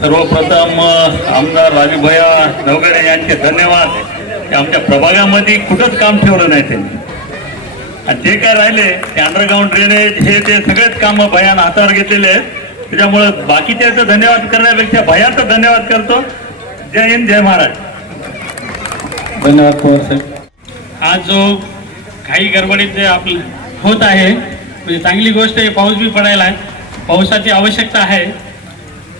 सर्वप्रथम आमदार राजूभैया नवघरे यांचे धन्यवाद. ते आमच्या प्रभागामध्ये कुठंच काम ठेवलं नाही त्यांनी, आणि जे काय राहिले ते अंडरग्राऊंड ड्रेनेज हे ते सगळेच काम भयान हातावर घेतलेले आहेत. त्याच्यामुळं बाकीच्याचं धन्यवाद करण्यापेक्षा भयाचं धन्यवाद करतो. जय हिंद, जय महाराष्ट्र. धन्यवाद पवार साहेब. आज जो काही गडबडीत जे आपलं होत आहे म्हणजे चांगली गोष्ट आहे. पाऊस बी पडायला आहे, पावसाची आवश्यकता आहे.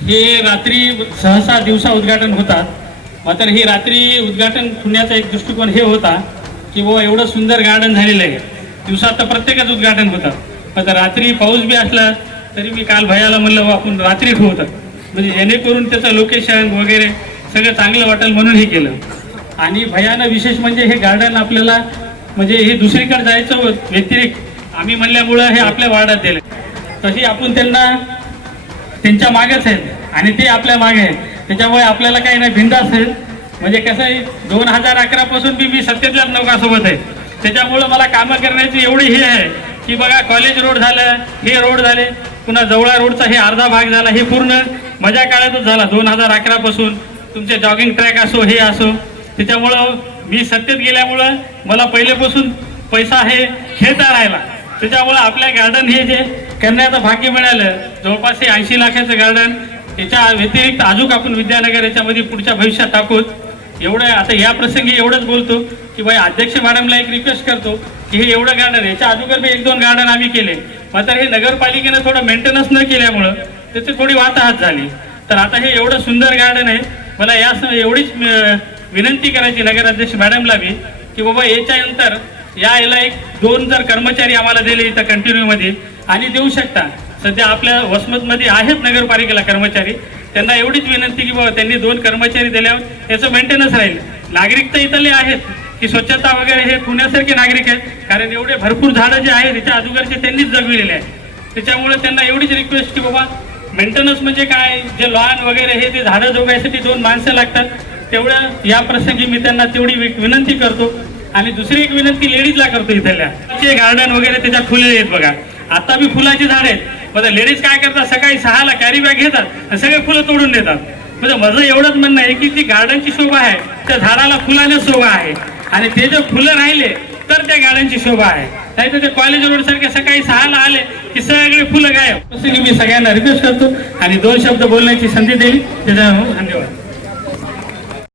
हे रात्री सहसा दिवसा उद्घाटन होतात, मात्र हे रात्री उद्घाटन होण्याचा एक दृष्टिकोन हे होता की बाबा एवढं सुंदर गार्डन झालेलं आहे. दिवसात तर प्रत्येकच उद्घाटन होतं, मात्र रात्री पाऊस बी असला तरी मी काल भैयाला म्हणलं आपण रात्री ठेवतात म्हणजे जेणेकरून त्याचं लोकेशन वगैरे सगळं चांगलं वाटेल म्हणून हे केलं. आणि भयानं विशेष म्हणजे हे गार्डन आपल्याला म्हणजे हे दुसरीकडे जायचं व्यतिरिक्त आम्ही म्हणल्यामुळं हे आपल्या वार्डात दिले. तशी आपण त्यांच्या मागेच आहेत आणि ते आपल्या मागे आहेत. त्याच्यामुळे आपल्याला काही नाही बिंदास आहे. म्हणजे कसं आहे 2011 पासून मी सत्तेतल्याच नौकासोबत आहे. त्याच्यामुळं मला कामं करण्याची एवढी हे आहे की बघा कॉलेज रोड झालं, हे रोड झाले, पुन्हा जवळा रोडचा हे अर्धा भाग झाला. हे पूर्ण माझ्या काळातच झाला 2011 पासून. तुमचे जॉगिंग ट्रॅक असो हे असो. त्याच्यामुळं मी सत्तेत गेल्यामुळं मला पहिलेपासून पैसा हे खेळता राहिला. त्याच्यामुळं आपल्या गार्डन हे जे करण्याचं भाग्य मिळालं जवळपास हे 80 लाखाचं गार्डन. याच्या व्यतिरिक्त अजून आपण विद्यानगर याच्यामध्ये पुढच्या भविष्यात टाकूत. एवढं आता या प्रसंगी एवढंच बोलतो की बाई अध्यक्ष मॅडमला एक रिक्वेस्ट करतो की हे एवढं गार्डन याच्या अगोदर मी 1-2 गार्डन आम्ही केले, मात्र हे नगरपालिकेनं थोडं मेंटेनन्स न केल्यामुळं त्याची थोडी वाताहत झाली. तर आता हे एवढं सुंदर गार्डन आहे. मला एवढीच विनंती करायची नगराध्यक्ष मॅडमला बी की बाबा याच्यानंतर याला 1-2 जर कर्मचारी आम्हाला दिले इथं कंटिन्यूमध्ये आणि देऊ शकता. सध्या आपल्या वसमतमध्ये आहेत नगरपालिकेला कर्मचारी, त्यांना एवढीच विनंती की बाबा त्यांनी 2 कर्मचारी दिल्यावर याचं मेंटेनन्स राहील. नागरिक तर इथले आहेत की स्वच्छता वगैरे हे पुण्यासारखे नागरिक आहेत, कारण एवढे भरपूर झाडं जे आहेत त्याच्या अगोदरचे त्यांनीच जगविलेले आहेत. त्याच्यामुळे त्यांना एवढीच रिक्वेस्ट की बाबा मेंटेनन्स म्हणजे काय, जे लॉन वगैरे हे ते झाडं जोगायसाठी 2 माणसं लागतात. तेवढ्या या प्रसंगी मी त्यांना तेवढी विनंती करतो. आणि दुसरी एक विनंती लेडीजला करतो. इथल्या गार्डन वगैरे त्याच्यात फुले आहेत बघा, आता बी फुलाची झाडे आहेत. म्हणजे लेडीज काय करतात सकाळी 6ला कॅरी बॅग घेतात आणि सगळे फुलं तोडून देतात. म्हणजे माझं एवढंच म्हणणं आहे की ती गार्डनची शोभा आहे त्या झाडाला फुलाने शोभा आहे, आणि ते जर फुलं राहिले तर त्या गार्डनची शोभा आहे. नाही तर ते कॉलेज रोड सारखे सकाळी 6ला आले की सगळे फुलं गायब. तसं मी सगळ्यांना रिक्वेस्ट करतो आणि 2 शब्द बोलण्याची संधी दिली त्याच्यामुळे धन्यवाद.